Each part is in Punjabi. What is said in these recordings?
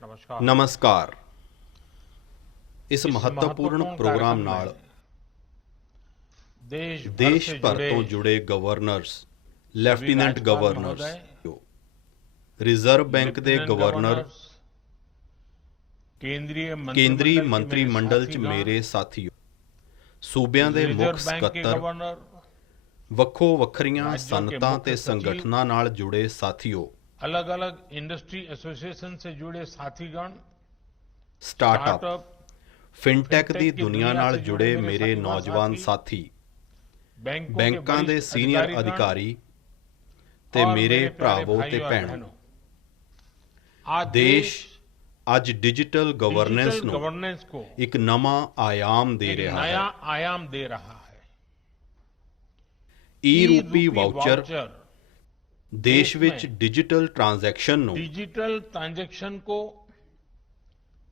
ਨਮਸਕਾਰ। ਨਮਸਕਾਰ। ਇਸ ਮਹੱਤਵਪੂਰਨ ਪ੍ਰੋਗਰਾਮ ਨਾਲ ਦੇਸ਼ ਭਰ ਤੋਂ ਜੁੜੇ governors, lieutenant governors, reserve bank ਦੇ ਗਵਰਨਰ, ਕੇਂਦਰੀ ਮੰਤਰੀ ਮੰਡਲ 'ਚ ਮੇਰੇ ਸਾਥੀਓ, ਸੂਬਿਆਂ ਦੇ ਮੁੱਖ ਸਕੱਤਰ, ਵੱਖੋ ਵੱਖਰੀਆਂ ਸਨਅਤਾਂ ਤੇ ਸੰਗਠਨਾਂ ਨਾਲ ਜੁੜੇ ਸਾਥੀਓ, अलग-अलग इंडस्ट्री एसोसिएशन से जुड़े साथीगण, ਸਟਾਰਟਅਪ, ਫਿਨਟੈਕ ਦੀ ਦੁਨੀਆ ਨਾਲ ਜੁੜੇ ਮੇਰੇ ਨੌਜਵਾਨ ਸਾਥੀ, ਬੈਂਕਾਂ ਦੇ ਸੀਨੀਅਰ ਅਧਿਕਾਰੀ ਤੇ ਮੇਰੇ ਭਰਾਵੋ ਤੇ ਭੈਣੋ, ਦੇਸ਼ ਅੱਜ ਡਿਜੀਟਲ ਗਵਰਨੈਂਸ ਨੂੰ ਇੱਕ ਨਵਾਂ ਆਯਾਮ ਦੇ ਰਿਹਾ ਹੈ। ਈ-ਰੂਪੀ ਵਾਊਚਰ ਦੇਸ਼ ਵਿੱਚ ਡਿਜੀਟਲ ਟ੍ਰਾਂਜੈਕਸ਼ਨ को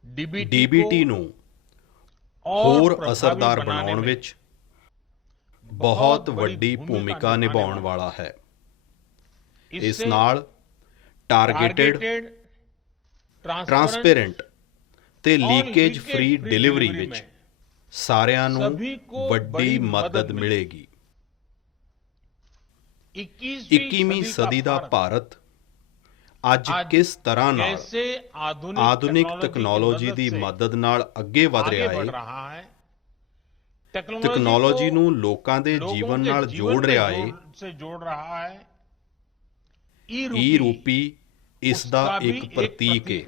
ਡੀਬੀਟੀ ਨੂੰ ਹੋਰ ਅਸਰਦਾਰ ਬਣਾਉਣ ਵਿੱਚ ਬਹੁਤ ਵੱਡੀ ਭੂਮਿਕਾ ਨਿਭਾਉਣ ਵਾਲਾ ਹੈ। ਇਸ ਨਾਲ ਟਾਰਗੇਟਡ, ਟ੍ਰਾਂਸਪੇਰੈਂਟ ਤੇ ਲੀਕੇਜ ਫ੍ਰੀ ਡਿਲੀਵਰੀ ਵਿੱਚ ਸਾਰਿਆਂ ਨੂੰ ਵੱਡੀ ਮਦਦ ਮਿਲੇਗੀ। 21ਵੀਂ ਸਦੀ ਦਾ ਭਾਰਤ ਅੱਜ ਕਿਸ ਤਰ੍ਹਾਂ ਨਾਲ ਆਧੁਨਿਕ ਤਕਨਾਲੋਜੀ ਦੀ ਮਦਦ ਨਾਲ ਅੱਗੇ ਵਧ ਰਿਹਾ ਹੈ, ਤਕਨਾਲੋਜੀ ਨੂੰ ਲੋਕਾਂ ਦੇ ਜੀਵਨ ਨਾਲ ਜੋੜ ਰਿਹਾ ਹੈ, ਈ-ਰੂਪੀ ਇਸ ਦਾ ਇੱਕ ਪ੍ਰਤੀਕ ਹੈ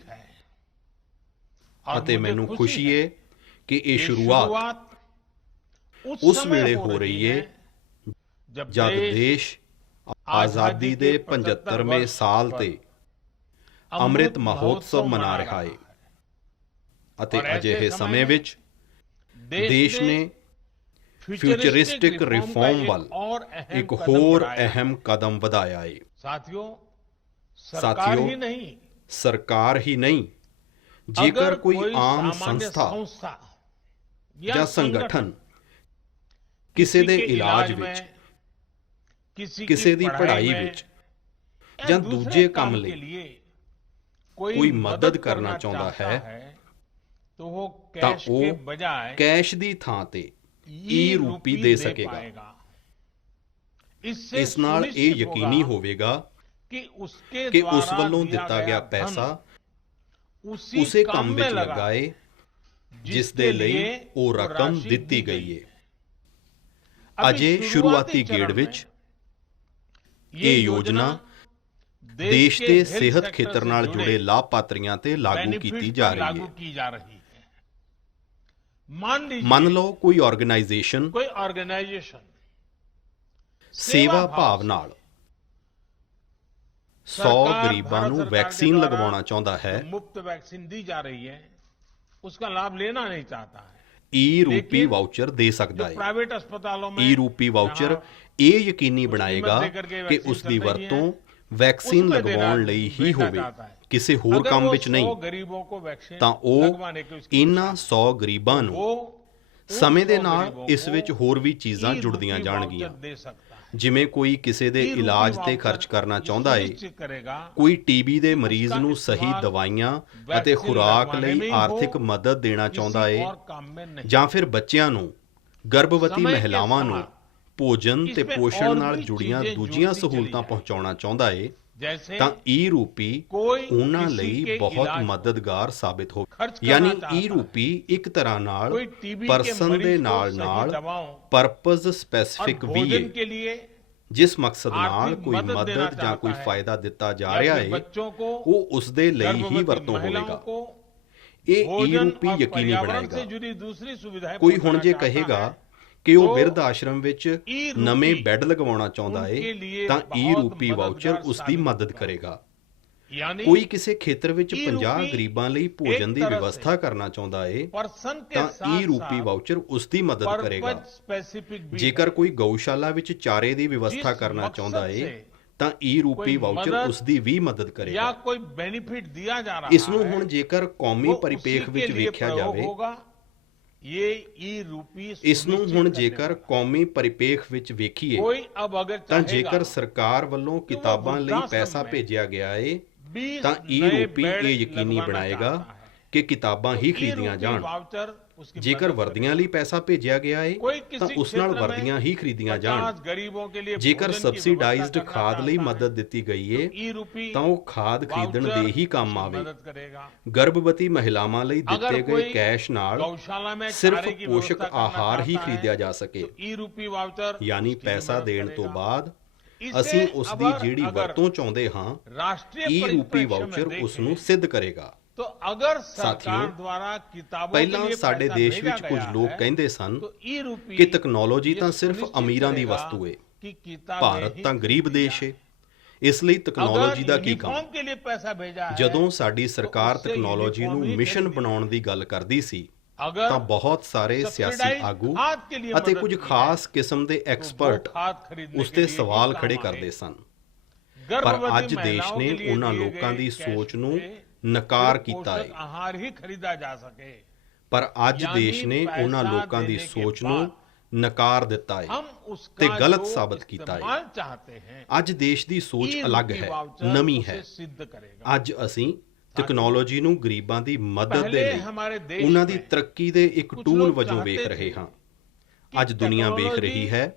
ਅਤੇ ਮੈਨੂੰ ਖੁਸ਼ੀ ਹੈ ਕਿ ਇਹ ਸ਼ੁਰੂਆਤ ਉਸ ਵੇਲੇ ਹੋ ਰਹੀ ਹੈ ਜਦ ਦੇਸ਼ ਆਜ਼ਾਦੀ ਦੇ 75ਵੇਂ ਸਾਲ ਤੇ ਅੰਮ੍ਰਿਤ ਮਹੋਤਸਵ ਮਨਾ ਰਿਹਾ ਹੈ ਅਤੇ ਅਜਿਹੇ ਸਮੇਂ ਵਿੱਚ ਦੇਸ਼ ਨੇ ਫਿਊਚਰਿਸਟਿਕ ਰਿਫਾਰਮ ਵੱਲ ਇੱਕ ਹੋਰ ਅਹਿਮ ਕਦਮ ਵਧਾਇਆ ਹੈ। ਸਾਥੀਓ, ਸਰਕਾਰ ਹੀ ਨਹੀਂ, ਜੇਕਰ ਕੋਈ ਆਮ ਸੰਸਥਾ ਜਾਂ ਸੰਗਠਨ ਕਿਸੇ ਦੇ ਇਲਾਜ ਵਿੱਚ, ਕਿਸੇ ਦੀ ਪੜ੍ਹਾਈ ਵਿੱਚ ਜਾਂ ਦੂਜੇ ਕੰਮ ਲਈ ਕੋਈ ਮਦਦ ਕਰਨਾ ਚਾਹੁੰਦਾ ਹੈ ਤਾਂ ਉਹ ਕੈਸ਼ ਦੀ ਥਾਂ ਤੇ ਈ-ਰੂਪੀ ਦੇ ਸਕੇਗਾ। ਇਸ ਨਾਲ ਇਹ ਯਕੀਨੀ ਹੋਵੇਗਾ ਕਿ ਉਸ ਵੱਲੋਂ ਦਿੱਤਾ ਗਿਆ ਪੈਸਾ ਉਸੇ ਕੰਮ ਵਿੱਚ ਲੱਗਾ ਹੈ ਜਿਸ ਦੇ ਲਈ ਉਹ ਰਕਮ ਦਿੱਤੀ ਗਈ ਹੈ। ਅਜੇ ਸ਼ੁਰੂਆਤੀ ਗੇੜ ਵਿੱਚ ਇਹ ਯੋਜਨਾ ਦੇਸ਼ ਦੇ ਸਿਹਤ ਖੇਤਰ ਨਾਲ ਜੁੜੇ ਲਾਭਪਾਤਰੀਆਂ ਤੇ ਲਾਗੂ ਕੀਤੀ ਜਾ ਰਹੀ ਹੈ। ਮੰਨ ਲਓ ਕੋਈ ਆਰਗੇਨਾਈਜੇਸ਼ਨ ਸੇਵਾ ਭਾਵ ਨਾਲ 100 ਗਰੀਬਾਂ ਨੂੰ ਵੈਕਸੀਨ ਲਗਵਾਉਣਾ ਚਾਹੁੰਦਾ ਹੈ। ਮੁਫਤ ਵੈਕਸੀਨ ਦੀ ਜਾ ਰਹੀ ਹੈ, ਉਸका ਲਾਭ ਲੈਣਾ ਨਹੀਂ ਚਾਹਤਾ ਹੈ, ਈ-ਰੂਪੀ ਵਾਊਚਰ ਦੇ ਸਕਦਾ ਹੈ। ਪ੍ਰਾਈਵੇਟ ਹਸਪਤਾਲੋं में ਈ-ਰੂਪੀ ਵਾਊਚਰ ਇਹ ਯਕੀਨੀ ਬਣਾਏਗਾ ਕਿ ਉਸ ਦੀ ਵਰਤੋਂ ਵੈਕਸੀਨ ਲਗਵਾਉਣ ਲਈ ਹੀ ਹੋਵੇ, ਕਿਸੇ ਹੋਰ ਕੰਮ ਵਿੱਚ ਨਹੀਂ। ਤਾਂ ਉਹ ਇਹਨਾਂ 100 ਗਰੀਬਾਂ ਨੂੰ ਸਮੇਂ ਦੇ ਨਾਲ ਇਸ ਵਿੱਚ ਹੋਰ ਵੀ ਚੀਜ਼ਾਂ ਜੁੜਦੀਆਂ ਜਾਣਗੀਆਂ, ਜਿਵੇਂ ਕੋਈ ਕਿਸੇ ਦੇ ਇਲਾਜ ਤੇ ਖਰਚ ਕਰਨਾ ਚਾਹੁੰਦਾ ਹੈ, ਕੋਈ ਟੀਬੀ ਦੇ ਮਰੀਜ਼ ਨੂੰ ਸਹੀ ਦਵਾਈਆਂ ਅਤੇ ਖੁਰਾਕ ਲਈ ਆਰਥਿਕ ਮਦਦ ਦੇਣਾ ਚਾਹੁੰਦਾ ਹੈ, ਜਾਂ ਫਿਰ ਬੱਚਿਆਂ ਨੂੰ, ਗਰਭਵਤੀ ਮਹਿਲਾਵਾਂ ਨੂੰ ਭੋਜਨ ਤੇ ਪੋਸ਼ਣ ਨਾਲ ਜੁੜੀਆਂ ਦੂਜੀਆਂ ਸਹੂਲਤਾਂ ਪਹੁੰਚਾਉਣਾ ਚਾਹੁੰਦਾ ਹੈ, ਤਾਂ ਈ-ਰੂਪੀ ਉਹਨਾਂ ਲਈ ਬਹੁਤ ਮਦਦਗਾਰ ਸਾਬਿਤ ਹੋ। ਯਾਨੀ ਈ-ਰੂਪੀ ਇੱਕ ਤਰ੍ਹਾਂ ਨਾਲ ਪਰਸਨ ਦੇ ਨਾਲ ਪਰਪਸ ਸਪੈਸਿਫਿਕ ਵੀ ਹੈ। ਜਿਸ ਮਕਸਦ ਨਾਲ ਕੋਈ ਮਦਦ ਜਾਂ ਕੋਈ ਫਾਇਦਾ ਦਿੱਤਾ ਜਾ ਰਿਹਾ ਹੈ ਉਹ ਉਸ ਦੇ ਲਈ ਹੀ ਵਰਤੋਂ ਹੋਵੇਗਾ। ਇਹ ਈ-ਰੂਪੀ ਯਕੀਨੀ ਬਣਾਏਗਾ। ਕੋਈ ਹੁਣ ਜੇ ਕਹੇਗਾ ਕਿ ਉਹ ਬਿਰਧ ਆਸ਼ਰਮ ਵਿੱਚ ਨਵੇਂ ਬੈੱਡ ਲਗਵਾਉਣਾ ਚਾਹੁੰਦਾ ਹੈ ਤਾਂ ਈ-ਰੂਪੀ ਵਾਊਚਰ ਉਸ ਦੀ ਮਦਦ ਕਰੇਗਾ। ਕੋਈ ਕਿਸੇ ਖੇਤਰ ਵਿੱਚ 50 ਗਰੀਬਾਂ ਲਈ ਭੋਜਨ ਦੀ ਵਿਵਸਥਾ ਕਰਨਾ ਚਾਹੁੰਦਾ ਹੈ ਤਾਂ ਈ-ਰੂਪੀ ਵਾਊਚਰ ਉਸ ਦੀ ਮਦਦ ਕਰੇਗਾ। ਜੇਕਰ ਕੋਈ ਗਊਸ਼ਾਲਾ ਵਿੱਚ ਚਾਰੇ ਦੀ ਵਿਵਸਥਾ ਕਰਨਾ ਚਾਹੁੰਦਾ ਹੈ ਤਾਂ ਈ-ਰੂਪੀ ਵਾਊਚਰ ਉਸ ਦੀ ਵੀ ਮਦਦ ਕਰੇਗਾ। ਇਸ ਨੂੰ ਹੁਣ ਜੇਕਰ ਕੌਮੀ ਪਰਿਪੇਖ ਵਿੱਚ ਵੇਖਿਆ ਜਾਵੇ, ਇਸ ਨੂੰ ਹੁਣ ਜੇਕਰ ਕੌਮੀ ਪਰਿਪੇਖ ਵਿੱਚ ਵੇਖੀਏ ਤਾਂ ਜੇਕਰ ਸਰਕਾਰ ਵੱਲੋਂ ਕਿਤਾਬਾਂ ਲਈ ਪੈਸਾ ਭੇਜਿਆ ਗਿਆ ਹੈ ਤਾਂ E-ਰੂਪੀ ਇਹ ਯਕੀਨੀ ਬਣਾਏਗਾ ਕਿ ਕਿਤਾਬਾਂ ਹੀ ਖਰੀਦੀਆਂ ਜਾਣ। ਜੇਕਰ ਵਰਦੀਆਂ ਲਈ ਪੈਸਾ ਭੇਜਿਆ ਗਿਆ ਹੈ ਤਾਂ ਉਸ ਨਾਲ ਵਰਦੀਆਂ ਹੀ ਖਰੀਦੀਆਂ ਜਾਣ। ਜੇਕਰ ਸਬਸਿਡਾਈਜ਼ਡ ਖਾਦ ਲਈ ਮਦਦ ਦਿੱਤੀ ਗਈ ਹੈ ਤਾਂ ਉਹ ਖਾਦ ਖਰੀਦਣ ਦੇ ਹੀ ਕੰਮ ਆਵੇ। ਗਰਭਵਤੀ ਮਹਿਲਾਵਾਂ ਲਈ ਦਿੱਤੇ ਗਏ ਕੈਸ਼ ਨਾਲ ਸਿਰਫ ਪੋਸ਼ਕ ਆਹਾਰ ਹੀ ਖਰੀਦਿਆ ਜਾ ਸਕੇ। ਯਾਨੀ ਪੈਸਾ ਦੇਣ ਤੋਂ ਬਾਅਦ ਅਸੀਂ ਉਸ ਦੀ ਜਿਹੜੀ ਵਰਤੋਂ ਚਾਹੁੰਦੇ ਹਾਂ, E-ਰੂਪੀ ਵਾਊਚਰ ਉਸ ਨੂੰ ਸਿੱਧ ਕਰੇਗਾ। ਸਾਥੀਓ, ਪਹਿਲਾਂ ਸਾਡੇ ਦੇਸ਼ ਵਿੱਚ ਕੁਝ ਲੋਕ ਕਹਿੰਦੇ ਸਨ ਕਿ ਤਕਨਾਲੋਜੀ ਤਾਂ ਸਿਰਫ ਅਮੀਰਾਂ ਦੀ ਵਸਤੂ ਹੈ, ਭਾਰਤ ਤਾਂ ਗਰੀਬ ਦੇਸ਼ ਹੈ, ਇਸ ਲਈ ਤਕਨਾਲੋਜੀ ਦਾ ਕੀ ਕੰਮ। ਜਦੋਂ ਸਾਡੀ ਸਰਕਾਰ ਤਕਨਾਲੋਜੀ ਨੂੰ ਮਿਸ਼ਨ ਬਣਾਉਣ ਦੀ ਗੱਲ ਕਰਦੀ ਸੀ ਤਾਂ ਬਹੁਤ ਸਾਰੇ ਸਿਆਸੀ ਆਗੂ ਅਤੇ ਕੁਝ ਖਾਸ ਕਿਸਮ ਦੇ ਐਕਸਪਰਟ ਉਸ ਤੇ ਸਵਾਲ ਖੜੇ ਕਰਦੇ ਸਨ। ਪਰ ਅੱਜ ਦੇਸ਼ ਨੇ ਉਹਨਾਂ ਲੋਕਾਂ ਦੀ ਸੋਚ ਨੂੰ ਨਕਾਰ ਕੀਤਾ ਹੈ। ਪਰ ਅੱਜ ਦੇਸ਼ ਨੇ ਉਹਨਾਂ ਲੋਕਾਂ ਦੀ ਸੋਚ ਨੂੰ ਨਕਾਰ ਦਿੱਤਾ ਹੈ ਤੇ ਗਲਤ ਸਾਬਤ ਕੀਤਾ ਹੈ। ਅੱਜ ਦੇਸ਼ ਦੀ ਸੋਚ ਅਲੱਗ ਹੈ, ਨਵੀਂ ਹੈ। ਅੱਜ ਅਸੀਂ ਤਕਨਾਲੋਜੀ ਨੂੰ ਗਰੀਬਾਂ ਦੀ ਮਦਦ ਦੇ ਲਈ ਉਹਨਾਂ ਦੀ ਤਰੱਕੀ ਦੇ ਇੱਕ ਟੂਲ ਵਜੋਂ ਵੇਖ ਰਹੇ ਹਾਂ। ਅੱਜ ਦੁਨੀਆ ਵੇਖ ਰਹੀ ਹੈ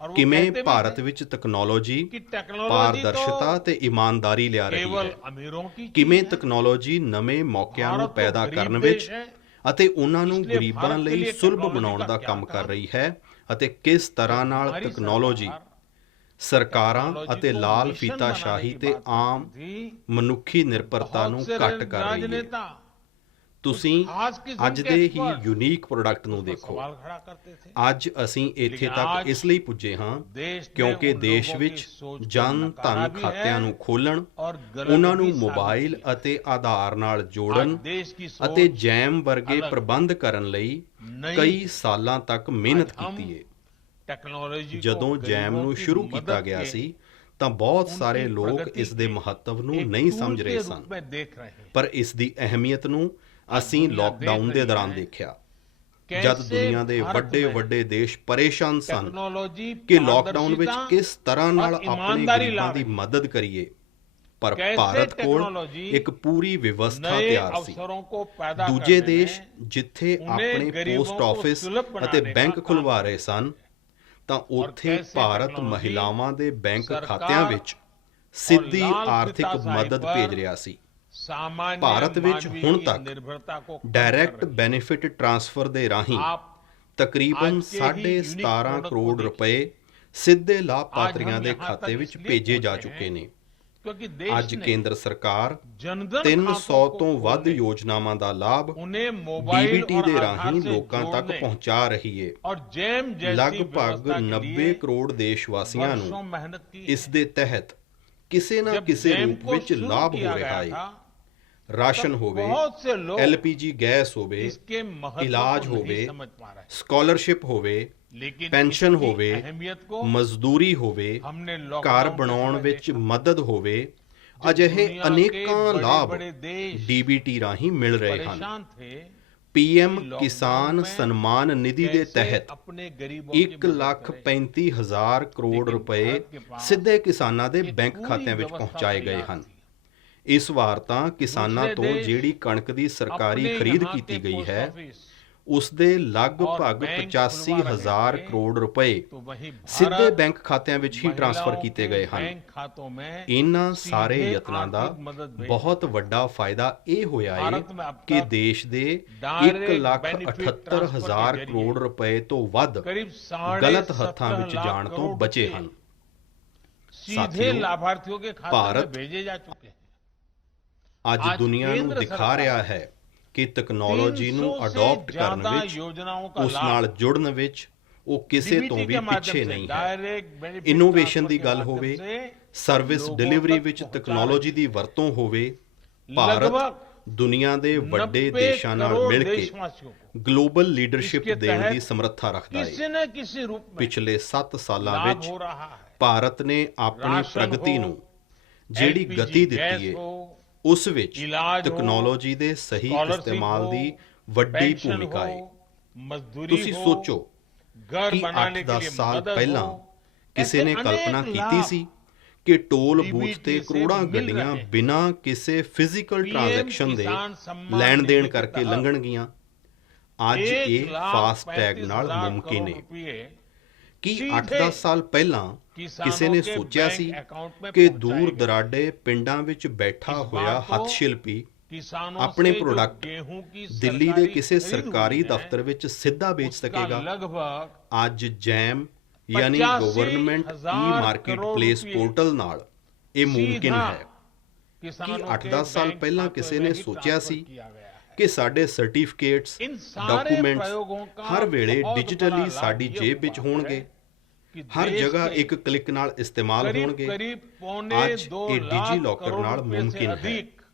ਕਿਵੇਂ ਭਾਰਤ ਵਿੱਚ ਤਕਨਾਲੋਜੀ ਪਾਰਦਰਸ਼ਤਾ ਤੇ ਇਮਾਨਦਾਰੀ ਲਿਆ ਰਹੀ ਹੈ, ਕਿਵੇਂ ਤਕਨਾਲੋਜੀ ਨਵੇਂ ਮੌਕਿਆਂ ਨੂੰ ਪੈਦਾ ਕਰਨ ਵਿੱਚ ਅਤੇ ਉਹਨਾਂ ਨੂੰ ਗਰੀਬਾਂ ਲਈ ਸੁਲਭ ਬਣਾਉਣ ਦਾ ਕੰਮ ਕਰ ਰਹੀ ਹੈ, ਅਤੇ ਕਿਸ ਤਰ੍ਹਾਂ ਨਾਲ ਤਕਨਾਲੋਜੀ ਸਰਕਾਰਾਂ ਅਤੇ ਲਾਲ ਫੀਤਾਸ਼ਾਹੀ ਤੇ ਆਮ ਮਨੁੱਖੀ ਨਿਰਭਰਤਾ ਨੂੰ ਘੱਟ ਕਰ ਰਹੀ ਹੈ। ਤੁਸੀਂ ਅੱਜ ਦੇ ਹੀ ਯੂਨੀਕ ਪ੍ਰੋਡਕਟ ਨੂੰ ਦੇਖੋ। ਅੱਜ ਅਸੀਂ ਇੱਥੇ ਤੱਕ ਇਸ ਲਈ ਪੁੱਜੇ ਹਾਂ ਕਿਉਂਕਿ ਦੇਸ਼ ਵਿੱਚ ਜਨ ਧਨ ਖਾਤਿਆਂ ਨੂੰ ਖੋਲ੍ਹਣ, ਉਹਨਾਂ ਨੂੰ ਮੋਬਾਈਲ ਅਤੇ ਆਧਾਰ ਨਾਲ ਜੋੜਨ ਅਤੇ ਜੈਮ ਵਰਗੇ ਪ੍ਰਬੰਧ ਕਰਨ ਲਈ ਕਈ ਸਾਲਾਂ ਤੱਕ ਮਿਹਨਤ ਕੀਤੀ ਹੈ। ਜਦੋਂ ਜੈਮ ਨੂੰ ਸ਼ੁਰੂ ਕੀਤਾ ਗਿਆ ਸੀ ਤਾਂ ਬਹੁਤ ਸਾਰੇ ਲੋਕ ਇਸ ਦੇ ਮਹੱਤਵ ਨੂੰ ਨਹੀਂ ਸਮਝ ਰਹੇ ਸਨ, ਪਰ ਇਸ ਦੀ ਅਹਿਮੀਅਤ ਨੂੰ ਅਸੀਂ ਲਾਕਡਾਊਨ ਦੇ ਦੌਰਾਨ ਦੇਖਿਆ, ਜਦ ਦੁਨੀਆ ਦੇ ਵੱਡੇ ਦੇਸ਼ ਪਰੇਸ਼ਾਨ ਸਨ ਕਿ ਲਾਕਡਾਊਨ ਵਿੱਚ ਕਿਸ ਤਰ੍ਹਾਂ ਨਾਲ ਆਪਣੇ ਗਰੀਬਾਂ ਦੀ ਮਦਦ ਕਰੀਏ। ਪਰ ਭਾਰਤ ਕੋਲ ਇੱਕ ਪੂਰੀ ਵਿਵਸਥਾ ਤਿਆਰ ਸੀ। ਦੂਜੇ ਦੇਸ਼ ਜਿੱਥੇ ਆਪਣੇ ਪੋਸਟ ਆਫਿਸ ਅਤੇ ਬੈਂਕ ਖੁਲਵਾ ਰਹੇ ਸਨ ਤਾਂ ਉੱਥੇ ਭਾਰਤ ਮਹਿਲਾਵਾਂ ਦੇ ਬੈਂਕ ਖਾਤਿਆਂ ਵਿੱਚ ਸਿੱਧੀ ਆਰਥਿਕ ਮਦਦ ਭੇਜ ਰਿਹਾ ਸੀ। ਭਾਰਤ ਵਿੱਚ ਹੁਣ ਤੱਕ ਡਾਇਰੈਕਟ ਬੈਨੀਫਿਟ ਟ੍ਰਾਂਸਫਰ ਦੇ ਰਾਹੀਂ ਤਕਰੀਬਨ 17.5 ਕਰੋੜ ਰੁਪਏ ਸਿੱਧੇ ਲਾਭਪਾਤਰੀਆਂ ਦੇ ਖਾਤੇ ਵਿੱਚ ਭੇਜੇ ਜਾ ਚੁੱਕੇ ਨੇ। ਅੱਜ ਕੇਂਦਰ ਸਰਕਾਰ 300 ਤੋਂ ਵੱਧ ਯੋਜਨਾਵਾਂ ਦਾ ਲਾਭ DBT ਦੇ ਰਾਹੀਂ ਲੋਕਾਂ ਤੱਕ ਪਹੁੰਚਾ ਰਹੀ ਹੈ। ਲਗਭਗ 90 ਕਰੋੜ ਦੇਸ਼ ਵਾਸੀਆਂ ਨੂੰ ਇਸ ਦੇ ਤਹਿਤ ਕਿਸੇ ਨਾ ਕਿਸੇ ਰੂਪ ਵਿੱਚ ਲਾਭ ਹੋ ਰਿਹਾ ਹੈ। ਰਾਸ਼ਨ ਹੋਵੇ, LPG ਗੈਸ ਹੋਵੇ, ਇਲਾਜ ਹੋਵੇ, ਸਕਾਲਰਸ਼ਿਪ ਹੋਵੇ, ਪੈਨਸ਼ਨ ਹੋਵੇ, ਮਜ਼ਦੂਰੀ ਹੋਵੇ, ਘਰ ਬਣਾਉਣ ਵਿੱਚ ਮਦਦ ਹੋਵੇ, ਅਜਿਹੇ ਅਨੇਕਾਂ ਲਾਭ DBT ਰਾਹੀਂ ਮਿਲ ਰਹੇ ਹਨ। PM ਕਿਸਾਨ ਸਨਮਾਨ ਨਿਧੀ ਦੇ ਤਹਿਤ 1,35,000 ਕਰੋੜ ਰੁਪਏ ਸਿੱਧੇ ਕਿਸਾਨਾਂ ਦੇ ਬੈਂਕ ਖਾਤਿਆਂ ਵਿੱਚ ਪਹੁੰਚਾਏ ਗਏ ਹਨ। ਇਸ ਵਾਰ ਤਾਂ ਕਿਸਾਨਾਂ ਤੋਂ ਜਿਹੜੀ ਕਣਕ ਦੀ ਸਰਕਾਰੀ ਖਰੀਦ ਕੀਤੀ ਗਈ ਹੈ ਉਸ ਦੇ ਲਗਭਗ 85,000 ਕਰੋੜ ਰੁਪਏ ਸਿੱਧੇ ਬੈਂਕ ਖਾਤਿਆਂ ਵਿੱਚ ਹੀ ਟ੍ਰਾਂਸਫਰ ਕੀਤੇ ਗਏ ਹਨ। ਇਹਨਾਂ ਸਾਰੇ ਯਤਨਾਂ ਦਾ ਬਹੁਤ ਵੱਡਾ ਫਾਇਦਾ ਇਹ ਹੋਇਆ ਹੈ ਕਿ ਦੇਸ਼ ਦੇ 1,78,000 ਕਰੋੜ ਰੁਪਏ ਤੋਂ ਵੱਧ ਗਲਤ ਹੱਥਾਂ ਵਿੱਚ ਜਾਣ ਤੋਂ ਬਚੇ ਹਨ। ਸਾਥੀਓ, ਭਾਰਤ ਅੱਜ ਦੁਨੀਆ ਨੂੰ ਦਿਖਾ ਰਿਹਾ ਹੈ ਕਿ ਤਕਨਾਲੋਜੀ ਨੂੰ ਅਡਾਪਟ ਕਰਨ ਵਿੱਚ, ਉਸ ਨਾਲ ਜੁੜਨ ਵਿੱਚ ਉਹ ਕਿਸੇ ਤੋਂ ਵੀ ਪਿੱਛੇ ਨਹੀਂ ਹੈ। ਇਨੋਵੇਸ਼ਨ ਦੀ ਗੱਲ ਹੋਵੇ, ਸਰਵਿਸ ਡਿਲੀਵਰੀ ਵਿੱਚ ਤਕਨਾਲੋਜੀ ਦੀ ਵਰਤੋਂ ਹੋਵੇ, ਭਾਰਤ ਦੁਨੀਆ ਦੇ ਵੱਡੇ ਦੇਸ਼ਾਂ ਨਾਲ ਮਿਲ ਕੇ ਗਲੋਬਲ ਲੀਡਰਸ਼ਿਪ ਦੇਣ ਦੀ ਸਮਰੱਥਾ ਰੱਖਦਾ ਹੈ। ਪਿਛਲੇ 7 ਸਾਲਾਂ ਵਿੱਚ ਭਾਰਤ ਨੇ ਆਪਣੀ ਪ੍ਰਗਤੀ ਨੂੰ ਜਿਹੜੀ ਗਤੀ ਦਿੱਤੀ ਹੈ ਉਸ ਵਿੱਚ ਤਕਨਾਲੋਜੀ ਦੇ ਸਹੀ ਇਸਤੇਮਾਲ ਦੀ ਵੱਡੀ ਭੂਮਿਕਾ ਹੈ। ਤੁਸੀਂ ਸੋਚੋ ਕਿ 8-10 ਸਾਲ ਪਹਿਲਾਂ ਕਿਸੇ ਨੇ ਕਲਪਨਾ ਕੀਤੀ ਸੀ ਕਿ ਟੋਲ ਬੂਥ DBT ਤੇ से ਕਰੋੜਾਂ मिल ਗੱਡੀਆਂ रहे हैं। ਬਿਨਾਂ ਕਿਸੇ ਫਿਜ਼ੀਕਲ PM ਟ੍ਰਾਂਜੈਕਸ਼ਨ ਦੇ किसान सम्मान ਲੈਣ ਦੇਣ निधि के ਕਰਕੇ तहत ਲੰਘਣਗੀਆਂ। ਅੱਜ ਇਹ ਫਾਸਟੈਗ ਨਾਲ 1,35,000 ਮੁਮਕਿਨ करोड़ ਹੈ। रुपए ਕੀ सीधे 8-10 ਸਾਲ ਪਹਿਲਾਂ ਕਿਸੇ ਨੇ किसानों के ਸੋਚਿਆ बैंक ਸੀ अकाउंट में ਕਿ पहुंचाए ਦੂਰ गए। ਦਰਾਡੇ ਪਿੰਡਾਂ ਵਿੱਚ ਬੈਠਾ इस ਹੋਇਆ बार तो ਹੱਥ ਸ਼ਿਲਪੀ किसानों ਆਪਣੇ से जो ਪ੍ਰੋਡਕਟ गेहूं की ਦਿੱਲੀ ਦੇ सरकारी ਕਿਸੇ खरीद ਸਰਕਾਰੀ हुई है, ਦਫ਼ਤਰ ਵਿੱਚ ਸਿੱਧਾ ਵੇਚ उसका ਸਕੇਗਾ। लगभग ਅੱਜ ਜੈਮ ਯਾਨੀ 85,000 ਗਵਰਨਮੈਂਟ ਈ ਮਾਰਕੀਟ करोड़ ਪਲੇਸ रुपए ਪੋਰਟਲ ਨਾਲ ਇਹ ਮੁਮਕਿਨ सीधा ਹੈ। ਕਿ किसानों के 8-10 ਸਾਲ बैंक ਪਹਿਲਾਂ खातों ਕਿਸੇ में ਨੇ ही ਸੋਚਿਆ ट्रांसफर ਸੀ किया गया है। ਕਿ ਸਾਡੇ ਸਰਟੀਫਿਕੇਟਸ इन सारे ਡਾਕੂਮੈਂਟਸ प्रयोगों का ਹਰ ਵੇਲੇ बहुत ਡਿਜੀਟਲੀ बड़ा ਸਾਡੀ लाभ ये ਜੇਬ ਵਿੱਚ हुआ ਹੋਣਗੇ, है कि ਹਰ देश ਜਗ੍ਹਾ के ਇੱਕ ਕਲਿੱਕ ਨਾਲ ਇਸਤੇਮਾਲ करीब ਹੋਣਗੇ। करीब पौने ਅੱਜ 2 ਇਹ लाख ਡਿਜੀ ਲੋਕਰ करोड़ ਨਾਲ रुपए से ਮੁਮਕਿਨ ਹੈ। अधिक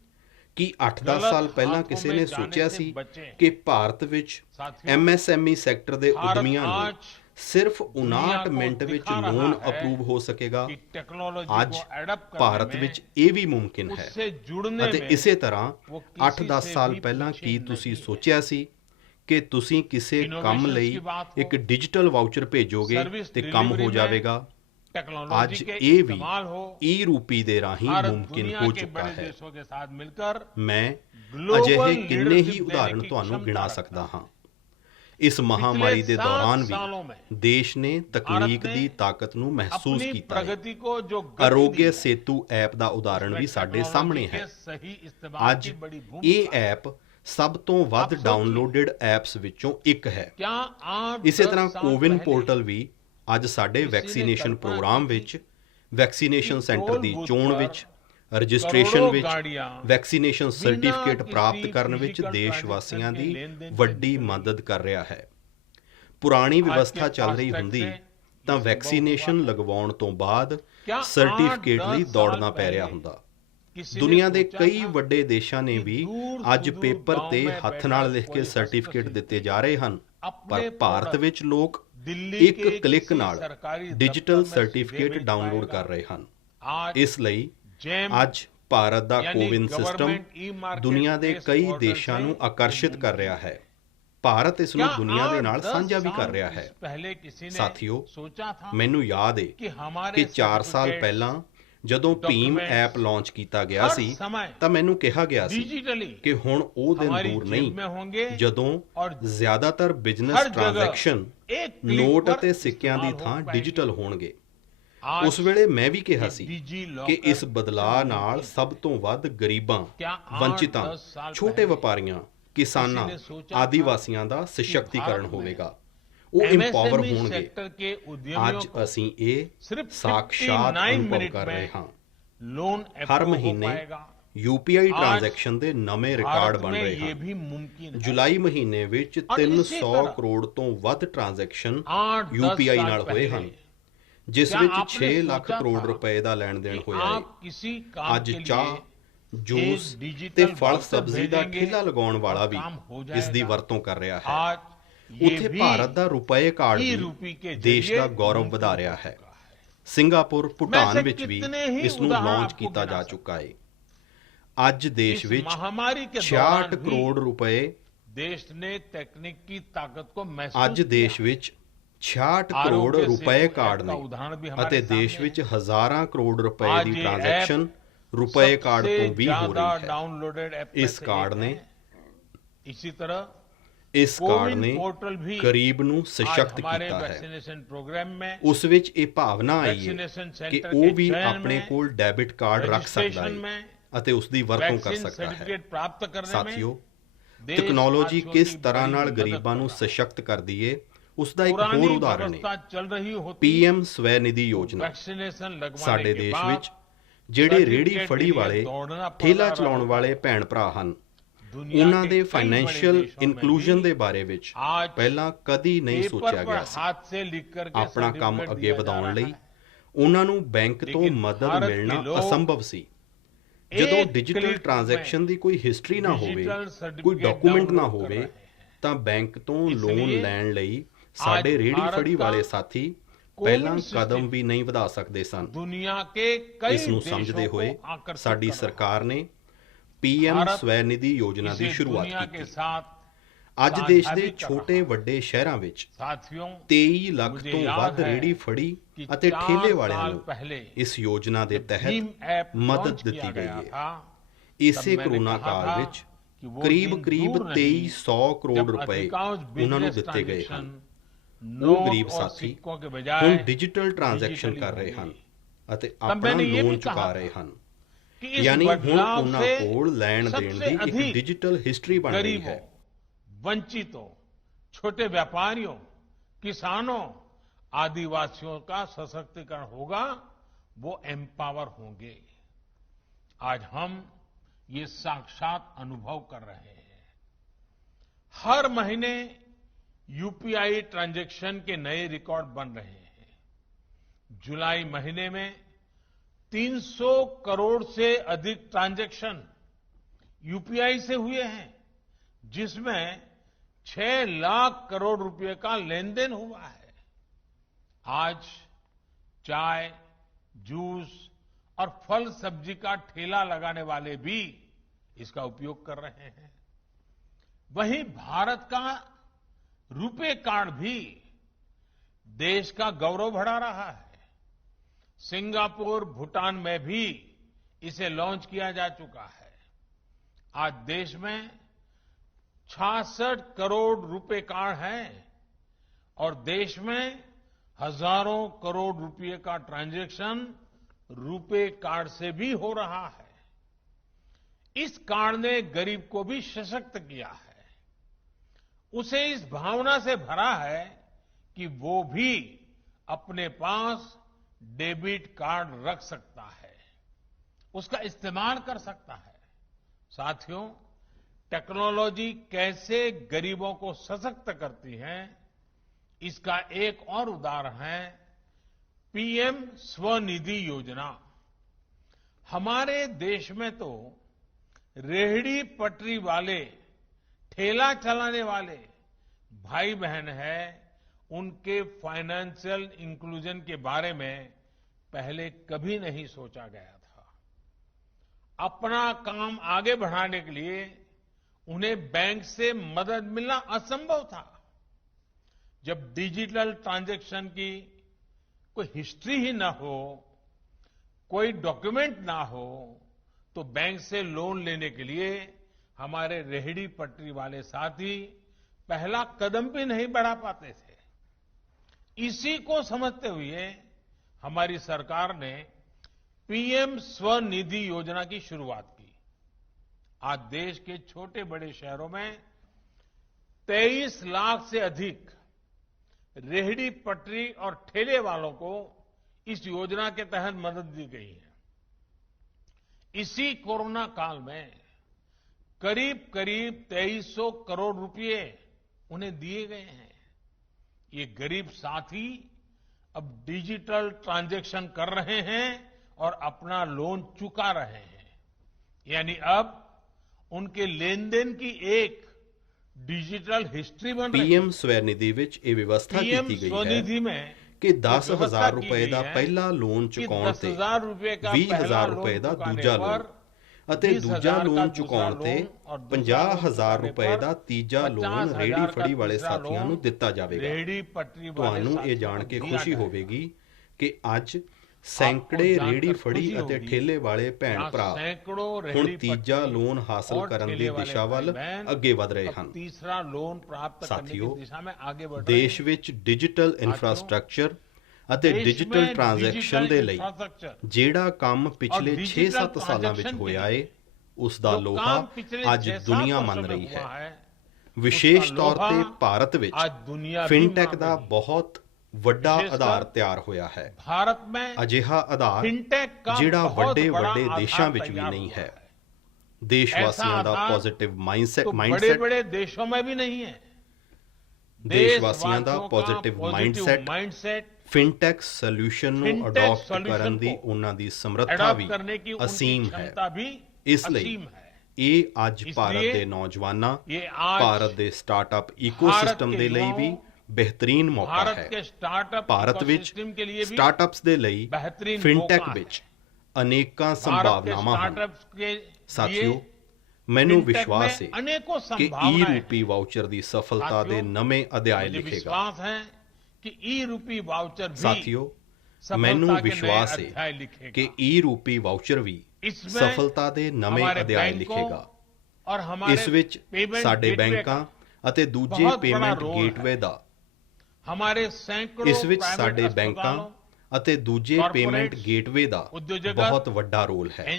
ਕਿ 8-10 ਸਾਲ ਪਹਿਲਾਂ हाथों ਕਿਸੇ में ਨੇ जाने ਸੋਚਿਆ से ਸੀ बचें। ਕਿ ਭਾਰਤ ਵਿੱਚ साथियों, MSME ਸੈਕਟਰ ਦੇ भारत ਉਦਮੀਆਂ ਨੂੰ आज ਸਿਰਫ दुनिया 59 को ਮਿੰਟ ਵਿੱਚ दिखा रहा ਲੋਨ है ਅਪਰੂਵ ਹੋ ਸਕੇਗਾ। कि टेक्नोलॉजी ਅੱਜ को एडप्ट ਭਾਰਤ करने ਵਿੱਚ में ਇਹ ਵੀ ਮੁਮਕਿਨ ਹੈ। उससे जुड़ने ਅਤੇ में ਇਸੇ ਤਰ੍ਹਾਂ वो किसी 8-10 से ਸਾਲ भी ਪਹਿਲਾਂ पीछे ਕੀ नहीं ਤੁਸੀਂ है। ਸੋਚਿਆ ਸੀ ਕਿ ਤੁਸੀਂ ਕਿਸੇ ਕੰਮ Innovations ਲਈ की बात हो, ਇੱਕ ਡਿਜੀਟਲ ਵਾਊਚਰ ਭੇਜੋਗੇ सर्विस ਤੇ ਕੰਮ डिलीवरी ਹੋ में ਜਾਵੇਗਾ। टेक्नोलॉजी ਅੱਜ के ਇਹ ਵੀ इस्तेमाल हो, ਈ ਰੂਪੀ ਦੇ ਰਾਹੀਂ भारत ਮੁਮਕਿਨ दुनिया ਹੋ के ਚੁੱਕਾ बड़े ਹੈ। देशों के साथ मिलकर ਮੈਂ ग्लोबल ਅਜਿਹੇ ਕਿੰਨੇ ਹੀ लीडरशिप ਉਦਾਹਰਣ देने की ਤੁਹਾਨੂੰ क्षमता ਗਿਣਾ रखता ਸਕਦਾ है। ਹਾਂ। ਇਸ ਮਹਾਮਾਰੀ ਦੇ 7 ਦੌਰਾਨ सालों में ਵੀ ਦੇਸ਼ ਨੇ ਤਕਨੀਕ ने ਦੀ ਤਾਕਤ ਨੂੰ ਮਹਿਸੂਸ अपनी ਕੀਤਾ ਹੈ। प्रगति को जो गति ਆਰੋਗਯ दी है, ਸੇਤੂ ਐਪ ਦਾ ਉਦਾਹਰਣ ਵੀ उसमें ਸਾਡੇ टेक्नोलॉजी ਸਾਹਮਣੇ के ਹੈ। सही इस्तेमाल ਅੱਜ की बड़ी ਇਹ भूमिका है। ਐਪ ਸਭ ਤੋਂ ਵੱਧ ਆਪ ਸੋਚੀਏ, ਡਾਊਨਲੋਡਡ ਐਪਸ ਵਿੱਚੋਂ ਇੱਕ ਹੈ। क्या 8 ਇਸੇ 10 ਤਰ੍ਹਾਂ साल ਕੋਵਿਨ पहले ਪੋਰਟਲ ਵੀ ਅੱਜ ਸਾਡੇ किसी ने ਵੈਕਸੀਨੇਸ਼ਨ कल्पना ਪ੍ਰੋਗਰਾਮ की ਵਿੱਚ ਵੈਕਸੀਨੇਸ਼ਨ कि ਸੈਂਟਰ ਦੀ टोल ਚੋਣ बूथ ਵਿੱਚ पर ਰਜਿਸਟ੍ਰੇਸ਼ਨ करोड़ों ਵਿੱਚ गाड़ियां ਵੈਕਸੀਨੇਸ਼ਨ बिना ਸਰਟੀਫਿਕੇਟ किसी ਪ੍ਰਾਪਤ ਕਰਨ ਵਿੱਚ physical ਦੇਸ਼ ਵਾਸੀਆਂ transaction ਦੀ के लेन-देन से ਵੱਡੀ निकलेगी। ਮਦਦ ਕਰ ਰਿਹਾ ਹੈ। ਪੁਰਾਣੀ आज के ਵਿਵਸਥਾ ਚੱਲ ਰਹੀ फास्टैग ਹੁੰਦੀ से ਤਾਂ ये संभव ਵੈਕਸੀਨੇਸ਼ਨ हुआ है। ਲਗਵਾਉਣ ਤੋਂ ਬਾਅਦ क्या ਸਰਟੀਫਿਕੇਟ 8-10 ਲਈ साल ਦੌੜਨਾ ਪੈ ਰਿਹਾ पहले ਹੁੰਦਾ। किसी ने ਦੁਨੀਆ ਦੇ सोचा ਕਈ था ਵੱਡੇ ਦੇਸ਼ਾਂ ਨੇ कि ਵੀ दूर ਅੱਜ सुदूर ਪੇਪਰ गांव ਤੇ में ਹੱਥ बैठा ਨਾਲ ਲਿਖ ਕੇ कोई ਸਰਟੀਫਿਕੇਟ हस्तशिल्पी ਦਿੱਤੇ ਜਾ ਰਹੇ ਹਨ। ਪਰ अपने ਭਾਰਤ प्रोडक्ट ਵਿੱਚ ਲੋਕ दिल्ली ਇੱਕ के ਕਲਿੱਕ किसी ਨਾਲ सरकारी ਡਿਜੀਟਲ दफ्तर में ਸਰਟੀਫਿਕੇਟ सीधे ਡਾਊਨਲੋਡ मिल ਕਰ पाएगा। ਰਹੇ ਹਨ। आज ਇਸ ਲਈ जैम ਅੱਜ ਭਾਰਤ ਦਾ यानी ਕੋਵਿਨ ਸਿਸਟਮ गवर्नमेंट ई-मार्केट ਦੁਨੀਆ ਦੇ प्लेस ਕਈ पोर्टल ਦੇਸ਼ਾਂ से ਨੂੰ ਆਕਰਸ਼ਿਤ ਕਰ ਰਿਹਾ ਹੈ। ਭਾਰਤ ਇਸ ਨੂੰ क्या ਦੁਨੀਆ ਦੇ ਨਾਲ 8-10 ਸਾਂਝਾ ਵੀ ਕਰ साल ਰਿਹਾ ਹੈ। पहले किसी ने ਸਾਥੀਓ, सोचा था ਮੈਨੂੰ ਯਾਦ ਹੈ कि हमारे ਕਿ 4 ਸਾਲ certificates ਪਹਿਲਾਂ ਜਦੋਂ ਭੀਮ documents ਐਪ ਲਾਂਚ ਕੀਤਾ ਗਿਆ हर ਸੀ समय ਤਾਂ ਮੈਨੂੰ ਕਿਹਾ ਗਿਆ ਸੀ डिजिटली ਕਿ ਹੁਣ ਉਹ ਦਿਨ हमारी ਦੂਰ जेब ਨਹੀਂ में होंगे ਜਦੋਂ और ਜ਼ਿਆਦਾਤਰ ਬਿਜ਼ਨਸ हर जगह ਟ੍ਰਾਂਜੈਕਸ਼ਨ एक क्लिक ਨੋਟ पर ਅਤੇ ਸਿੱਕਿਆਂ ਦੀ इस्तेमाल ਥਾਂ हो पाएंगे। ਡਿਜੀਟਲ ਹੋਣਗੇ। आज ਉਸ ਵੇਲੇ ਮੈਂ ਵੀ ਕਿਹਾ ये ਸੀ डिजी ਕਿ लॉकर ਇਸ ਬਦਲਾਅ ਨਾਲ ਸਭ ਤੋਂ ਵੱਧ ਗਰੀਬਾਂ, क्या ਵੰਚਿਤਾਂ, 8-10 साल ਛੋਟੇ पहले ਵਪਾਰੀਆਂ, ਕਿਸਾਨਾਂ, किसी ने सोचा था ਆਦੀਵਾਸੀਆਂ ਦਾ ਸਸ਼ਕਤੀਕਰਨ भारत में ਹੋਵੇਗਾ। ਉਹ ਇੰਪਾਵਰ MSME ਹੋਣਗੇ। सेक्टर के उद्यमियों ਅੱਜ को ਅਸੀਂ ਇਹ सिर्फ ਸਾਖਸ਼ਾਤ 59 ਅਨੁਭਵ मिनट ਕਰ ਰਹੇ में ਹਾਂ। लोन ਹਰ अप्रूव हो ਮਹੀਨੇ पाएगा। UPI आज ਟ੍ਰਾਂਜੈਕਸ਼ਨ ਦੇ ਨਵੇਂ ਰਿਕਾਰਡ भारत ਬਣ में ਰਹੇ ये ਹਨ। भी मुमकिन है। ਜੁਲਾਈ ਮਹੀਨੇ ਵਿੱਚ ਔਰ ਇਸੇ 300 ਤਰ੍ਹਾਂ ਕਰੋੜ ਤੋਂ ਵੱਧ ਟ੍ਰਾਂਜੈਕਸ਼ਨ 8-10 UPI साल ਨਾਲ ਹੋਏ पहले ਹਨ, ਜਿਸ क्या ਵਿੱਚ आपने 6 ਲੱਖ सोचा ਕਰੋੜ था ਰੁਪਏ ਦਾ ਲੈਣ ਦੇਣ कि ਹੋਇਆ ਹੈ। आप किसी काम ਅੱਜ के ਚਾਹ, लिए ਜੂਸ एक ਤੇ डिजिटल ਫਲ वाउचर ਸਬਜ਼ੀ ਦਾ भेजेंगे ਠੇਲਾ ਲਗਾਉਣ ਵਾਲਾ ਵੀ काम हो ਇਸ ਦੀ जाएगा। ਵਰਤੋਂ ਕਰ ਰਿਹਾ ਹੈ। आज ये ਉੱਥੇ भी ਭਾਰਤ ਦਾ ਰੁਪਏ ਕਾਰਡ ई-रूपी के ਵੀ ਦੇਸ਼ जरिए ਦਾ ਗੌਰਵ मुमकिन ਵਧਾ ਰਿਹਾ हो ਹੈ। चुका है। ਸਿੰਗਾਪੁਰ, ਭੂਟਾਨ मैं ਵਿੱਚ ਵੀ कितने ही ਇਸ ਨੂੰ उदाहरण ਲਾਂਚ आपको ਕੀਤਾ गिना ਜਾ सकता ਚੁੱਕਾ ਹੈ। ਅੱਜ ਦੇਸ਼ इस ਵਿੱਚ महामारी के 66 दौरान भी ਕਰੋੜ ਰੁਪਏ देश ने तकनीक की ताकत को महसूस ਅੱਜ ਦੇਸ਼ किया। ਵਿੱਚ 66 ਕਰੋੜ आरोग्य ਰੁਪਏ सेतु ਕਾਰਡ ऐप ਨੇ का उदाहरण भी हमारे ਅਤੇ ਦੇਸ਼ सामने ਵਿੱਚ ਹਜ਼ਾਰਾਂ ਕਰੋੜ ਰੁਪਏ आज ਦੀ ये ਟ੍ਰਾਂਜੈਕਸ਼ਨ ਰੁਪਏ ਕਾਰਡ सबसे ਤੋਂ ਵੀ ਹੋ ज्यादा ਰਹੀ ਹੈ। डाउनलोडेड ऐप में इस से कार्ड एक ने है। इसी तरह ਇਸ ਕਾਰਡ कोविन ਨੇ पोर्टल भी ਗਰੀਬ ਨੂੰ आज ਸਸ਼ਕਤ हमारे ਕੀਤਾ ਹੈ। वैक्सीनेशन प्रोग्राम में ਉਸ ਵਿੱਚ ਇਹ ਭਾਵਨਾ ਆਈ ਹੈ वैक्सीनेशन ਕਿ सेंटर ਉਹ के ਵੀ चयन ਆਪਣੇ में, ਕੋਲ ਡੈਬਿਟ ਕਾਰਡ ਰੱਖ ਸਕਦਾ रजिस्ट्रेशन ਹੈ में, ਅਤੇ ਉਸ ਦੀ ਵਰਤੋਂ ਕਰ वैक्सीन ਸਕਦਾ ਹੈ। सर्टिफिकेट प्राप्त करने में ਸਾਥੀਓ, देश ਟੈਕਨੋਲੋਜੀ साथियों ਕਿਸ की ਤਰ੍ਹਾਂ बड़ी ਨਾਲ मदद ਗਰੀਬਾਂ ਨੂੰ कर रहा है। ਸਸ਼ਕਤ ਕਰਦੀ ਏ ਉਸ ਦਾ ਇੱਕ पुरानी ਹੋਰ ਉਦਾਹरण व्यवस्था ਹੈ चल रही होती PM ਸਵੈ ਨਿਧੀ ਯੋਜਨਾ। वैक्सीनेशन लगवाने ਸਾਡੇ के ਦੇਸ਼ बाद ਵਿੱਚ ਜਿਹੜੇ ਰੇੜੀ सर्टिफिकेट ਫੜੀ के लिए ਵਾਲੇ, दौड़ना पड़ ਠੇਲਾ रहा ਚਲਾਉਣ था। ਵਾਲੇ ਭੈਣ ਭਰਾ ਹਨ, दुनिया ਉਹਨਾਂ के ਦੇ कई बड़े ਫਾਈਨੈਂਸ਼ੀਅਲ देशों में ਇਨਕਲੂਜਨ भी ਦੇ ਬਾਰੇ ਵਿੱਚ आज ਪਹਿਲਾਂ ਕਦੀ ਨਹੀਂ पेपर ਸੋਚਿਆ पर ਗਿਆ ਸੀ। हाथ से लिख करके ਆਪਣਾ ਕੰਮ सर्टिफिकेट ਅੱਗੇ दिया जा ਵਧਾਉਣ रहा ਲਈ है। ਉਹਨਾਂ ਨੂੰ ਬੈਂਕ ਤੋਂ लेकिन ਮਦਦ भारत के ਮਿਲਣਾ लोग ਅਸੰਭਵ ਸੀ। ਜਦੋਂ एक ਡਿਜੀਟਲ क्लिक ਟ੍ਰਾਂਜੈਕਸ਼ਨ ਦੀ ਕੋਈ ਹਿਸਟਰੀ ਨਾ ਹੋਵੇ, डिजिटल ਕੋਈ सर्टिफिकेट ਡਾਕੂਮੈਂਟ ਨਾ डाउनलोड कर ਹੋਵੇ, रहे हैं। ਤਾਂ ਬੈਂਕ ਤੋਂ ਲੋਨ इसलिए ਲੈਣ ਲਈ ਸਾਡੇ ਰੇੜੀ भारत ਫੜੀ का ਵਾਲੇ ਸਾਥੀ कोविन ਪਹਿਲਾਂ सिस्टम ਕਦਮ ਵੀ ਨਹੀਂ ਵਧਾ ਸਕਦੇ ਸਨ। दुनिया के कई ਇਸ ਨੂੰ देशों ਸਮਝਦੇ को ਹੋਏ आकर्षित ਸਾਡੀ कर रहा है। ਸਰਕਾਰ ਨੇ PM भारत ਸਵੈ ਨਿਧੀ ਯੋਜਨਾ ਦੀ इसे ਸ਼ੁਰੂਆਤ दुनिया के ਕੀਤੀ। साथ ਅੱਜ साझा ਦੇਸ਼ भी ਦੇ कर ਛੋਟੇ रहा है। ਵੱਡੇ ਸ਼ਹਿਰਾਂ ਵਿੱਚ साथियों 23 ਲੱਖ मुझे ਤੋਂ याद ਵੱਧ है ਰੇੜੀ ਫੜੀ कि ਅਤੇ ਠੇਲੇ 4 ਵਾਲਿਆਂ साल ਨੂੰ पहले ਇਸ ਯੋਜਨਾ ਦੇ भीम ਤਹਿਤ ऐप ਮਦਦ लॉन्च किया ਦਿੱਤੀ ਗਈ गया ਹੈ। था, ਇਸੇ तब मैंने ਕਰੋਨਾ कहा ਕਾਲ था ਵਿੱਚ कि वो ਕਰੀਬ दिन ਕਰੀਬ दूर नहीं 2300 ਕਰੋੜ जब ਰੁਪਏ अधिकांश ਉਹਨਾਂ ਨੂੰ बिजनेस ਦਿੱਤੇ ਗਏ ट्रांजैक्शन ਹਨ। ਉਹ ਗਰੀਬ नोट और ਸਾਥੀ सिक्कों के ਹੁਣ बजाय ਡਿਜੀਟਲ ਟ੍ਰਾਂਜੈਕਸ਼ਨ डिजिटली ਕਰ ਰਹੇ होंगे। ਹਨ ਅਤੇ तब ਆਪਣਾ मैंने ये ਲੋਨ भी ਚੁਕਾ कहा ਰਹੇ था ਹਨ। कि इस ਯਾਨੀ ਹੁਣ बदलाव ਉਹਨਾਂ से ਕੋਲ ਲੈਣ ਦੇਣ सबसे ਦੀ ਇੱਕ अधिक ਡਿਜੀਟਲ ਹਿਸਟਰੀ ਬਣ ਰਹੀ गरीबों, ਹੈ। वंचितों, छोटे व्यापारियों, किसानों, आदिवासियों का सशक्तिकरण होगा, वो एम्पावर होंगे। आज हम ये साक्षात अनुभव कर रहे हैं। हर महीने यूपीआई ट्रांजैक्शन के नए रिकॉर्ड बन रहे हैं। जुलाई महीने में 300 करोड़ से अधिक ट्रांजैक्शन यूपीआई से हुए हैं, जिसमें 6 लाख करोड़ रुपए का लेन देन हुआ है। आज चाय, जूस और फल सब्जी का ठेला लगाने वाले भी इसका उपयोग कर रहे हैं। वहीं भारत का रुपे कार्ड भी देश का गौरव बढ़ा रहा है। सिंगापुर, भूटान में भी इसे लॉन्च किया जा चुका है। आज देश में 66 करोड़ रुपए कार्ड हैं और देश में हजारों करोड़ रुपए का ट्रांजैक्शन रुपे कार्ड से भी हो रहा है। इस कार्ड ने गरीब को भी सशक्त किया है, उसे इस भावना से भरा है कि वो भी अपने पास डेबिट कार्ड रख सकता है, उसका इस्तेमाल कर सकता है। साथियों, टेक्नोलॉजी कैसे गरीबों को सशक्त करती है, इसका एक और उदाहरण है पीएम स्वनिधि योजना। हमारे देश में तो रेहड़ी पटरी वाले, ठेला चलाने वाले भाई बहन हैं, उनके फाइनेंशियल इंक्लूजन के बारे में पहले कभी नहीं सोचा गया था। अपना काम आगे बढ़ाने के लिए उन्हें बैंक से मदद मिलना असंभव था। जब डिजिटल ट्रांजैक्शन की कोई हिस्ट्री ही ना हो, कोई डॉक्यूमेंट ना हो, तो बैंक से लोन लेने के लिए हमारे रेहड़ी पटरी वाले साथी पहला कदम भी नहीं बढ़ा पाते थे। इसी को समझते हुए हमारी सरकार ने पीएम स्वनिधि योजना की शुरुआत की। आज देश के छोटे बड़े शहरों में 23 लाख से अधिक रेहड़ी पटरी और ठेले वालों को इस योजना के तहत मदद दी गई है। इसी कोरोना काल में करीब करीब 2300 करोड़ रुपए उन्हें दिए गए हैं। ये गरीब साथी अब डिजिटल ट्रांजैक्शन कर रहे हैं और अपना लोन चुका रहे हैं। यानी अब उनके लेन देन की एक डिजिटल हिस्ट्री बन रही है। पीएम स्वनिधि ਵਿੱਚ ਇਹ ਵਿਵਸਥਾ ਕੀਤੀ ਗਈ ਹੈ ਕਿ 10000 ਰੁਪਏ ਦਾ ਪਹਿਲਾ ਲੋਨ ਚੁਕਾਉਣ ਤੇ 20000 ਰੁਪਏ ਦਾ ਦੂਜਾ ਲੋਨ ਅਤੇ ਦੂਜਾ ਲੋਨ ਚੁਕਾਉਣ ਤੇ 50000 ਰੁਪਏ ਦਾ ਤੀਜਾ ਲੋਨ ਰੇੜੀ ਫੜੀ ਵਾਲੇ ਸਾਥੀਆਂ ਨੂੰ ਦਿੱਤਾ ਜਾਵੇਗਾ। ਤੁਹਾਨੂੰ ਇਹ ਜਾਣ ਕੇ ਖੁਸ਼ੀ ਹੋਵੇਗੀ ਕਿ ਅੱਜ ਸੈਂਕੜੇ ਰੇੜੀ ਫੜੀ ਅਤੇ ਠੇਲੇ ਵਾਲੇ ਭੈਣ ਭਰਾ ਹੁਣ ਤੀਜਾ ਲੋਨ ਹਾਸਲ ਕਰਨ ਦੀ ਦਿਸ਼ਾ ਵੱਲ ਅੱਗੇ ਵਧ ਰਹੇ ਹਨ। ਸਾਥੀਓ, ਦੇਸ਼ ਵਿੱਚ ਡਿਜੀਟਲ ਇਨਫਰਾਸਟ੍ਰਕਚਰ ਅਤੇ ਡਿਜੀਟਲ ਟ੍ਰਾਂਜੈਕਸ਼ਨ ਦੇ ਲਈ ਜਿਹੜਾ ਕੰਮ ਪਿਛਲੇ 6-7 ਸਾਲਾਂ ਵਿੱਚ ਹੋਇਆ ਏ, ਉਸ ਦਾ ਲੋਹਾ ਅੱਜ ਦੁਨੀਆ ਮੰਨ ਰਹੀ ਹੈ। ਵਿਸ਼ੇਸ਼ ਤੌਰ ਤੇ ਭਾਰਤ ਵਿੱਚ ਫਿਨਟੈਕ ਦਾ ਬਹੁਤ ਵੱਡਾ ਆਧਾਰ ਤਿਆਰ ਹੋਇਆ ਹੈ। ਅਜਿਹਾ ਆਧਾਰ ਜਿਹੜਾ ਵੱਡੇ ਵੱਡੇ ਦੇਸ਼ਾਂ ਵਿੱਚ ਵੀ ਨਹੀਂ ਹੈ। ਦੇਸ਼ਵਾਸੀਆਂ ਦਾ ਪੋਜ਼ਿਟਿਵ ਮਾਈਂਡਸੈਟ बड़े देशों में भी नहीं है। ਦੇਸ਼ਵਾਸੀਆਂ ਦਾ ਪੋਜ਼ਿਟਿਵ ਮਾਈਂਡਸੈਟ ਫਿਨਟੈਕ ਸੋਲੂਸ਼ਨ ਨੂੰ ਅਡਾਪਟ ਕਰਨ ਦੀ ਉਹਨਾਂ ਦੀ ਸਮਰੱਥਾ ਵੀ ਅਸੀਮ ਹੈ। ਇਸ ਲਈ ਇਹ ਅੱਜ ਭਾਰਤ ਦੇ ਨੌਜਵਾਨਾਂ, ਭਾਰਤ ਦੇ ਸਟਾਰਟਅਪ ਇਕੋਸਿਸਟਮ ਦੇ ਲਈ ਵੀ ਬਿਹਤਰੀਨ ਮੌਕਾ ਹੈ। ਭਾਰਤ ਵਿੱਚ ਸਟਾਰਟਅਪਸ ਦੇ ਲਈ ਫਿਨਟੈਕ ਵਿੱਚ ਅਨੇਕਾਂ ਸੰਭਾਵਨਾਵਾਂ ਹਨ। ਸਾਥੀਓ, ਮੈਨੂੰ ਵਿਸ਼ਵਾਸ ਹੈ ਕਿ ਈ-ਰੂਪੀ ਵਾਊਚਰ ਦੀ ਸਫਲਤਾ ਦੇ ਨਵੇਂ ਅਧਿਆਇ ਲਿਖੇਗਾ। ਸਾਥੀਓ, ਮੈਨੂੰ ਵਿਸ਼ਵਾਸ ਹੈ ਕਿ ਈ ਰੂਪੀ ਵਾਊਚਰ ਵੀ ਸਫਲਤਾ ਦੇ ਨਵੇਂ ਅਧਿਆਇ ਲਿਖੇਗਾ। ਇਸ ਵਿੱਚ ਸਾਡੇ ਬੈਂਕਾਂ ਅਤੇ ਦੂਜੇ ਪੇਮੈਂਟ ਗੇਟਵੇ ਦਾ ਇਸ ਵਿੱਚ ਸਾਡੇ ਬੈਂਕਾਂ ਅਤੇ ਦੂਜੇ ਪੇਮੈਂਟ ਗੇਟਵੇ ਦਾ ਬਹੁਤ ਵੱਡਾ ਰੋਲ ਹੈ।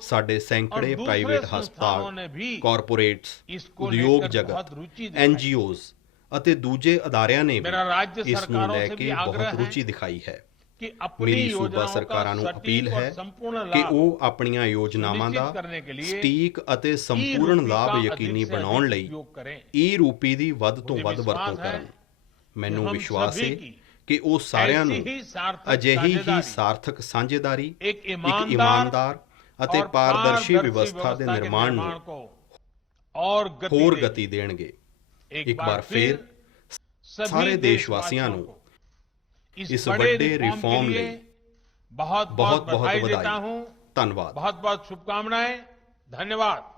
ਸਾਡੇ ਸੈਂਕੜੇ ਪ੍ਰਾਈਵੇਟ ਹਸਪਤਾਲ, ਕਾਰਪੋਰੇਟਸ, ਉਦਯੋਗ ਜਗਤ, NGOs ਅਤੇ ਦੂਜੇ ਅਦਾਰਿਆਂ ਨੇ ਵੀ ਇਸ ਨੂੰ ਲੈ ਕੇ ਬਹੁਤ ਰੁਚੀ ਦਿਖਾਈ ਹੈ। ਮੇਰੀ ਸੂਬਾ ਸਰਕਾਰਾਂ ਨੂੰ ਅਪੀਲ ਹੈ ਕਿ ਉਹ ਆਪਣੀਆਂ ਯੋਜਨਾਵਾਂ ਦਾ ਸਟੀਕ ਅਤੇ ਸੰਪੂਰਨ ਲਾਭ ਯਕੀਨੀ ਬਣਾਉਣ ਲਈ ਈ ਰੂਪੀ ਦੀ ਵੱਧ ਤੋਂ ਵੱਧ ਵਰਤੋਂ ਕਰਨ। ਮੈਨੂੰ ਵਿਸ਼ਵਾਸ ਹੈ ਕਿ ਉਹ ਸਾਰਿਆਂ ਨੂੰ ਅਜਿਹੀ ਹੀ ਸਾਰਥਕ ਸਾਂਝੇਦਾਰੀ, ਇੱਕ ਇਮਾਨਦਾਰ ਅਤੇ ਪਾਰਦਰਸ਼ੀ ਵਿਵਸਥਾ ਦੇ ਨਿਰਮਾਣ ਨੂੰ ਹੋਰ ਗਤੀ ਦੇਣਗੇ। ਇੱਕ ਵਾਰ ਫਿਰ ਸਾਰੇ ਦੇਸ਼-ਵਾਸੀਆਂ ਨੂੰ ਇਸ ਵੱਡੇ ਰਿਫਾਰਮ ਲਈ ਬਹੁਤ-ਬਹੁਤ ਵਧਾਈ। ਧੰਨਵਾਦ। बहुत-बहुत शुभकामनाएं। धन्यवाद।